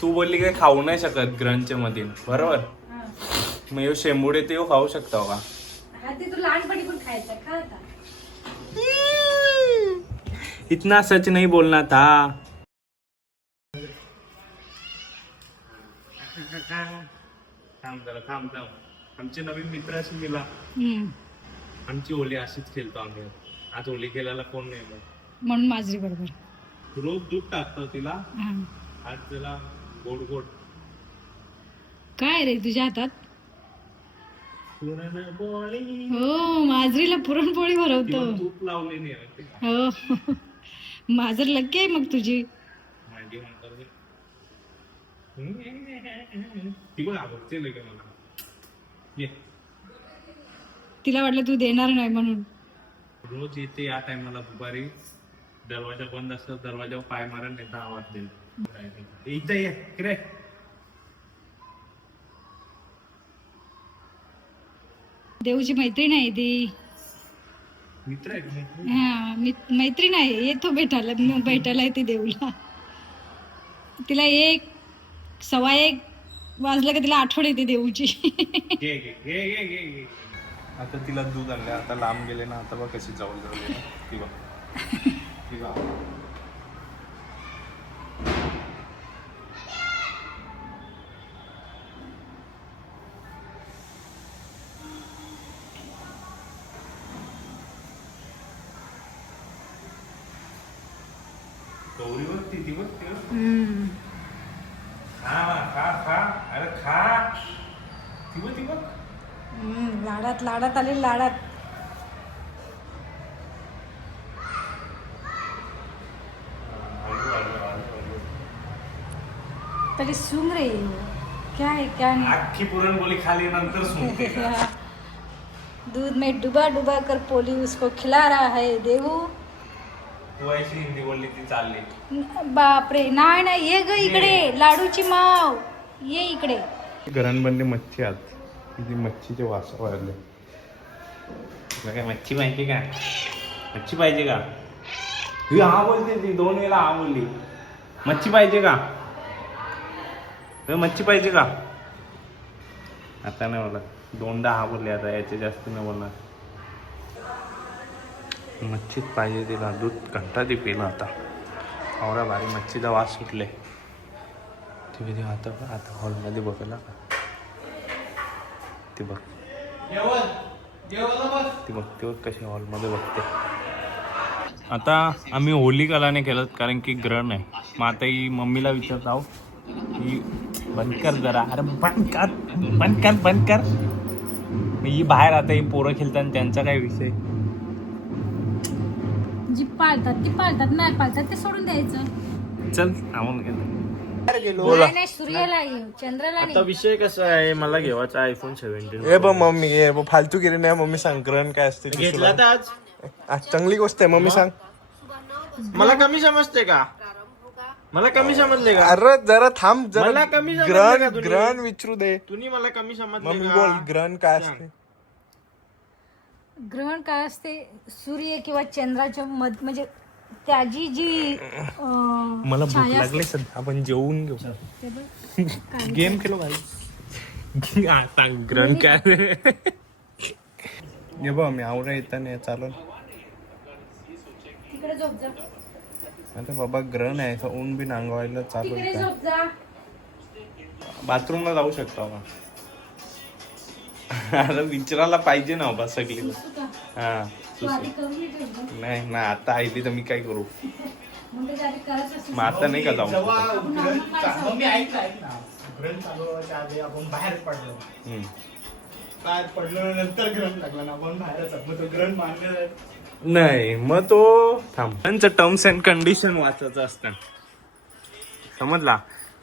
तू बोलली काय खाऊ नाही शकत ग्रहणच्या मध्ये, बरोबर? मग ह्यो शेंबूड येते खाऊ शकता का? ते तू लहानपणी पण खायचा, खा आता. इतना सच नहीं बोलना था. थांब. आमचे नवीन मित्र अशी गेला. आमची होली अशीच खेळतो आम्ही. आज होली खेळायला कोण नाही म्हणून माजरी बरोबर रोज दूध टाकतो तिला. आज त्याला गोड काय रे तुझ्या हातात? पुरणपोळी. हो, माजरीला पुरणपोळी भरवतो. तूप लावले नाही. हो, माजर लक्की आहे मग तुझी. माझी म्हणतात ती पण आवडते लगे मला. ये, तिला वाटलं तू देणार नाही म्हणून. रोज येते या टायमाला दुपारी. दरवाजा बंद असतो, दरवाजावर पाय मारा नाही तर आवाज देईल. इथं ये इकडे. देवची मैत्रीण आहे ती. मित्र आहे का? हा, मैत्रीण आहे. येतो भेटायला येते देऊला. तिला 1:15 वाजलं का तिला आठवण येते देऊची. घे. आता तिला दूध आणले. आता लांब गेले ना, आता बघ कशी जवळ गेली ती बघ. गौरी बघ ती बघ. खा. अरे खा. ती बघ. लाडात आले लाडात. पहले सूंघ रही है. क्या है क्या नहीं. आखी पुरणपोळी खाली नंतर सुनते का? दूध में डुबा कर पोली उसको खिला रहा है देवू. तू अशी हिंदी बोलली ती चालली. बापरे. नाही ये ग इकडे. लाडूची माव ये इकडे. घरांबंदी मच्छी आत. किती मच्छीचे वास वाढले. काय मच्छी पाहिजे का? मच्छी पाहिजे का? ही हा बोलते ती 2 वेळा हा बोलली. मच्छी पाहिजे का? मच्छी पाहिजे का? आता नाही बोला. 2दा हा बोलले. आता याचे जास्त नाही बोलणार. मच्छीच पाहिजे तिला. दूध घंटा ती पेला आता. आवरा भारी मच्छीचा वास सुटले. ती आता हॉलमध्ये बघायला का? ती बघ कशी हॉलमध्ये बघते. आता आम्ही होली कलाने केलं कारण की ग्रहण आहे. मग आता ही मम्मीला विचारत आहो की बंद कर जरा. अरे बंद कर. ही बाहेर आता ही पोरं खेळतात त्यांचा काय विषय. जी पाळतात ती पाळतात, नाही पाळतात ते सोडून द्यायचं. चल आपण गेलो. नाही सूर्याला चंद्राला आता विषय कसा आहे, मला घेवायचा आयफोन 17. ए बघ मम्मी ए बघ फालतू गिरी नाही. मम्मी सांग ग्रहण काय असते ते घेतला तुला. तर आज चांगली गोष्ट आहे. मम्मी सांग. मला कमी समजते का? मला कमी समजले का? अरे जरा थांब. मला जरा कमी समजले का तुम्ही? ग्रहण विचारू दे. तुम्ही मला कमी समजले मम्मी का? बोल ग्रहण काय असते. ग्रहण काय असते, सूर्य किंवा चंद्राच्या म्हणजे त्याची जी मला भूक लागली सध्या. आपण जेवून घेऊ. गेम खेळू भाई. आता ग्रहण काय हे बघ मी आवरा येताना चालू. तिकडे झोप जा. आता बाबा ग्रहण आहे. ऊन बी नांगवायला चालू तिकडे आहे. झोप जा. बाथरूमला जाऊ शकतो का? अरे विचारायला पाहिजे ना बाबा सगळी. हा तू आधी करून घे का? नाही ना आता आली तर मी काय करू. मग ते आधी करत असेल. मग आता नाही का जाऊ. मम्मी ऐक ना. ग्रहण चालू व्हायच्या आधी आपण बाहेर पडलो. बाहेर पडलो नंतर ग्रहण लागला ना, आपण बाहेरच. मग तो ग्रहण मान्य नाही. मग तो थांब. त्यांचं टर्म्स अँड कंडिशन वाचायचं असतं. समजला?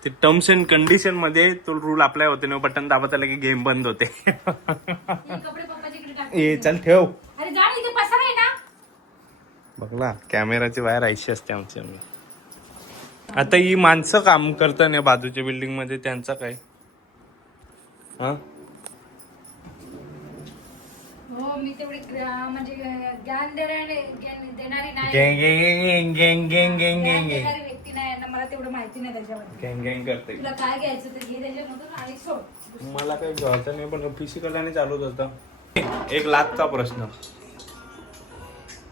ते टर्म्स अँड कंडिशन मध्ये तो रूल अप्लाय होते ना. बटन दाबत आलं की गेम बंद होते. कपडे पप्पाच्याकडे टाक. ए चल ठेव. अरे जा इथे पसारा आहे ना. बघला कॅमेराची बाहेर आयशी असते आमची. आता ही माणसं काम करतात ना बाजूच्या बिल्डिंग मध्ये, त्यांचा काय? हा हो मी तेवढी म्हणजे ज्ञान देणारी नाही. गँग गँग गँग गँग गँग गँग देणारी व्यक्ती नाही ना. मला मला तेवढं माहिती नाही त्याच्यामध्ये. गँग गँग करते. तुला काय घ्यायचं ते घे त्याच्यामधून आणि सोड. मला काही घ्यायचं नाही पण फिजिकल चालूच होता. एक लाखचा प्रश्न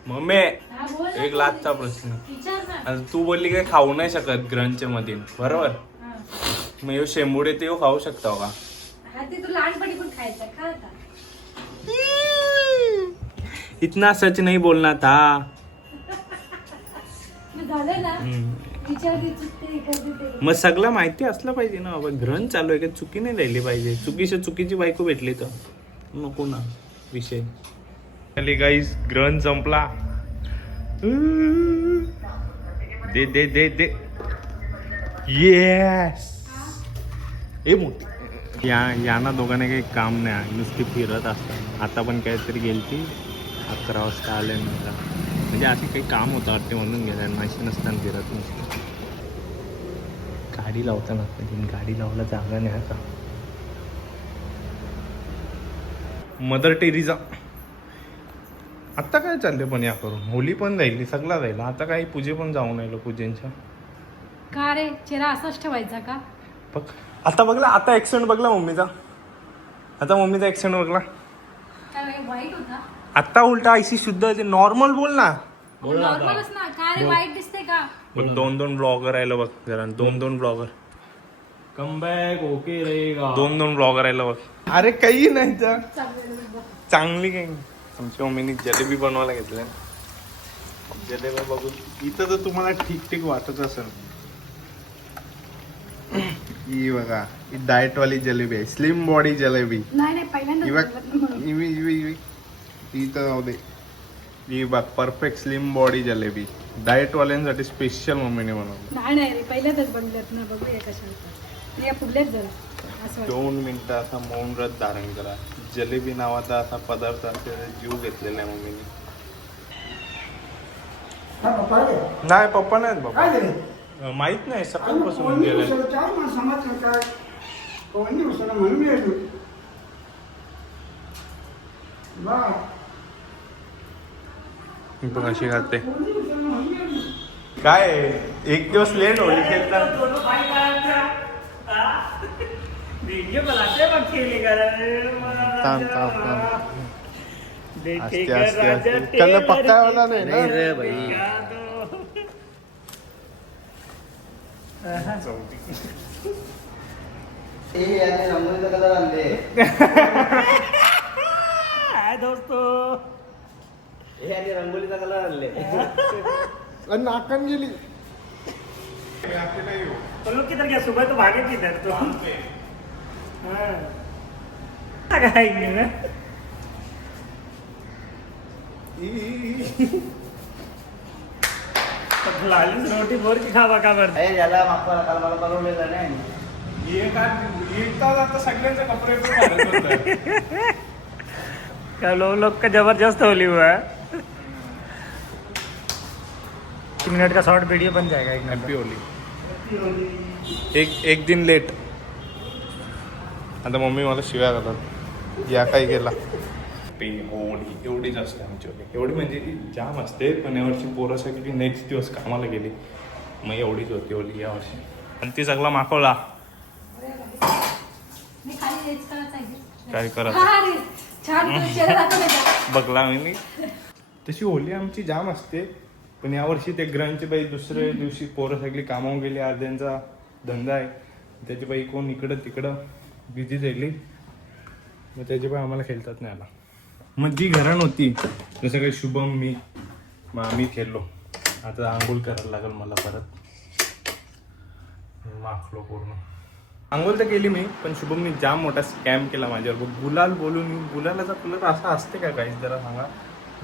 मम्मी, हा, बोल ना. एक लाखचा प्रश्न. विचार ना. आता तू बोलली काय खाऊ नाही शकत ग्रंथच्या मध्ये, बरोबर? हा. मग ह्यो शेंबुडे ते खाऊ शकता का? हा, ते तू लहानपणी पण खायचं खा आता. इतना सच नहीं बोलना था. मग झालं ना. विचार घे, चुकते करते ते. मग सगळं माहिती असलं पाहिजे ना बाबा. ग्रहण चालू आहे का चुकी नाही राहिली पाहिजे. चुकीची बायको भेटली तर नको ना विषय. गाईस ग्रहण संपला. दे दे दे दे. येस. ए मोठी यांना दोघांना काही काम नाही, नुसती फिरत असतात. आता पण काहीतरी गेलती 11 वाजता आले मला. म्हणजे आधी काही काम होतं वाटते म्हणून गेल्या. माहिती नसताना फिरत नसतं. गाडी लावताना गाडी लावायला जागा नाही आता. मदर टेरेसा आता काय चाललंय पण या करून. होली पण जाईल, सगळा जाईल. आता काही पूजे पण जाऊन राहिलो पूजेंच्या. का रे चेहरा असाच ठेवायचा का? बघ आता बघला, आता ऍक्सिडेंट बघला मम्मीचा. आता मम्मीचा ऍक्सिडेंट बघला. काय वाईट होता? आता उलटा आयसी शुद्ध नॉर्मल बोल ना. नॉर्मलच ना. का रे वाईट दिसते का? बघ 2 ब्लॉगर राहिलं बघ जरा. 2 ब्लॉगर. कमबॅक ओके रहेगा. 2 ब्लॉगर राहिलं बघ. अरे काही नाही तर चांगलं. चांगली काही. आमच्या मम्मीने जलेबी बनवायला घेतल्या. जलेबी बघून इथं तर तुम्हाला ठीक ठीक वाटत असेल. ही बघा, ही डाएट वाली जलेबी आहे. Slim body jalebi. नाही पहिल्यांदा इथं जाऊ दे. ही बघ perfect slim body jalebi. Diet वाल्यांसाठी स्पेशल मम्मीने बनवली. नाही रे पहिल्यांदाच बनल्यात ना. बघूया कशा होतात. या फुगल्यात जरा असं वाटतं. 2 मिनिटं असा मौन व्रत धारण करा. जलेबी नावाचा असा पदार्थ जीव घेतलेला आहे मम्मीने. नाही पप्पा नाहीत बाबा. माहित नाही सकाळपासून गेलाय. मी पण अशी खाते. काय 1 दिवस लेट होली खेळतात. कल पक्का वाला नाही ना रे भाई. रंगोलीचा कलर आणले. नाकान गेली. लोग किधर गया? सुबह तो भागे किधर तो. लालीच रोटी बोर की खावा का बरं. याला मागवा काल मला बनवलेलं नाही. सगळ्यांचे कपडे लोग का जबरदस्त होली हुआ है. 3 मिनट का शॉर्ट वीडियो बन जाएगा. एक हॅपी होली. एक दिन लेट. आता मम्मी मला शिव्या घालत. या काय केला. होळी एवढीच असते आमची होली. एवढी म्हणजे ती जाम असते. पण यावर्षी पोरं सगळी नेक्स्ट दिवस कामाला गेली. मग एवढीच होती होली यावर्षी. आणि ती सगळा माखवला. काय करत बघला मी. तशी होली आमची जाम असते. पण यावर्षी ते ग्रहणची बाई दुसऱ्या दिवशी पोरं सगळी कामावून गेली. अर्ध्यांचा धंदा आहे. त्याची बाई कोण इकडं तिकडं बिझी झाली. मग त्याची बाई आम्हाला खेळतात नाही आला. मग जी घराण होती जसं काही शुभम मी मग आम्ही खेळलो. आता आंघोळ करायला लागेल मला परत. माखलो पूर्ण. आंघोळ तर केली मी. पण शुभमनी जाम मोठा स्कॅम केला माझ्यावर. गुलाल बोलून. गुलालाचा कलर असा असते का काही जरा सांगा.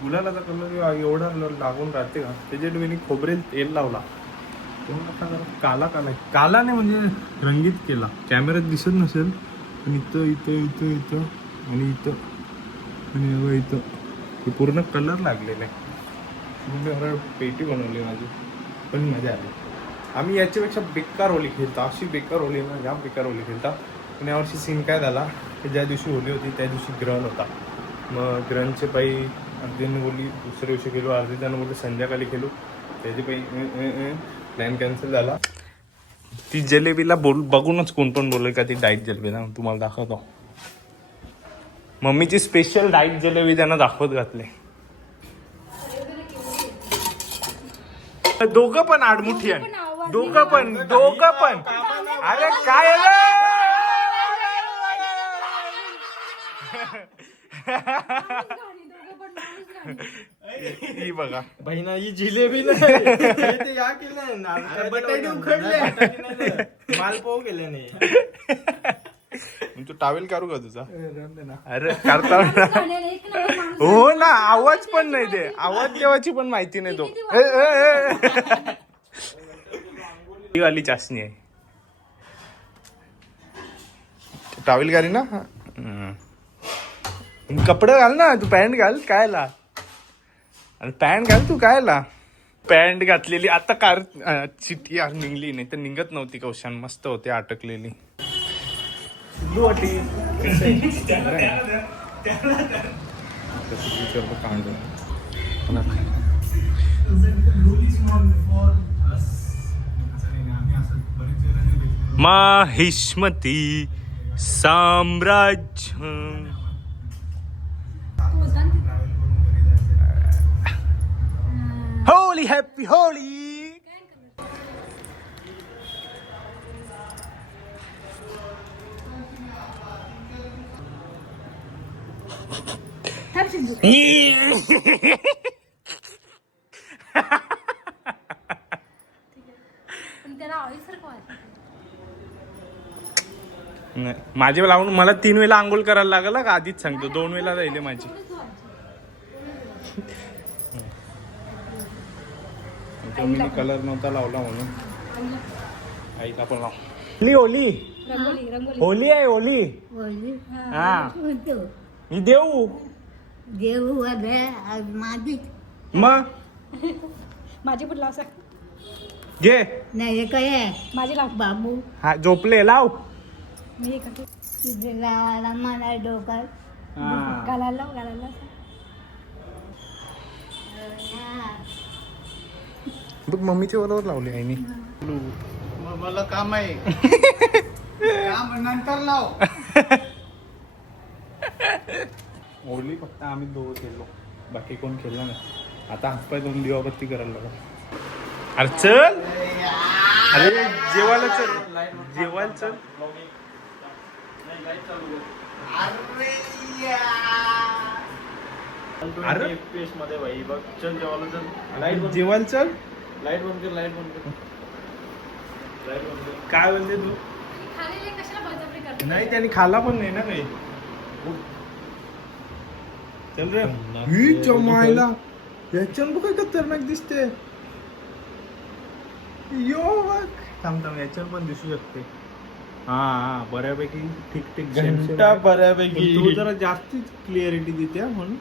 गुलालाचा कलर एवढा लागून राहते का. त्याच्या डोळ्याने खोबरेल तेल लावला. काला काला नाही म्हणजे रंगीत केला. कॅमेऱ्यात दिसत नसेल पण इथं इथं इथं इथं आणि इथं आणि इथं हे पूर्ण कलर लागलेला आहे. पेटी बनवली माझी. पण मजा आली. आम्ही याच्यापेक्षा बेकार होली खेळता. अशी बेकार होली ना, जाम बेकार होली खेळता. पण यावर्षी सीन काय झाला की ज्या दिवशी होली होती त्या दिवशी ग्रहण होता. मग ग्रहणचे बाई अर्धीने बोलली दुसऱ्या दिवशी गेलो. अर्धी जण बोलले संध्याकाळी खेळू. त्याची बाई प्लॅन कॅन्सल झाला. ती जलेबीला बघूनच कोण पण बोलल का ती डाईट जलेबी ना, तुम्हाला दाखवतो. मम्मीची स्पेशल डाईट जलेबी त्यांना दाखवत घातले. दोघं पण आडमुठी आहे, दोघं पण. अरे काय ही बघा बहिणा ही जिलेबी नाही ते या केलं ना, बटाटे उखडले, मालपाव केले नाही. तू टावेल काढू का तुझा? अरे करता हो ना, आवाज पण नाही ते, आवाज देवाची पण माहिती नाही तो. ही वाली चाचणी आहे. टावेल काढी ना. कपडे घाल ना, तू पॅन्ट घाल कायला, आणि पॅन्ट घाल तू कायला. पॅन्ट घातलेली आता कार चिठी यार निघली, नाही तर निघत नव्हती. कौशान मस्त होते अटकलेली. माहिष्मती साम्राज्य. Holy happy Holy. माझे लावून मला 3 वेळा आंघोळ करायला लागला का, आधीच सांगतो 2 वेळा राहिले माझी. मी कलर नव्हता लावला म्हणून आईला पण लाव. होली होली आहे होली. हा मी देऊ मग माझी पण लाव घे. नाही काय आहे माझी लाव बाबू हा झोपले लाव. मी तुझे लावायला मला डोक्यात हा. घालायला घालायला. बघ मम्मीच्या बरोबर लावले आईने. मला काम आहे, काम नंतर लाव. होली फक्त आम्ही दोघं खेळलो, बाकी कोण खेळला नाही. आता हातपाय धुवून दिवाबत्ती करायला लागला. अरे चल, अरे जेवायला चल, जेवायला चल. अरे पेश मध्ये भाई बघ, चल जेवायला चल. लाईट बंद, जेवायला चल. लाईट बंद कर, लाईट बंद कर, लाईट बंद कर. काय बोलते तू? नाही त्याने खाला पण नाही ना काही. चल रे. ही जमायला याच्यानं बघ काय खतरनाक दिसते. यो बघ, थांब थांब याच्यानं पण दिसू शकते. हा हा बऱ्यापैकी ठीक ठीक घंटा बऱ्यापैकी. तू जरा जास्तीच क्लिअरिटी देते म्हणून.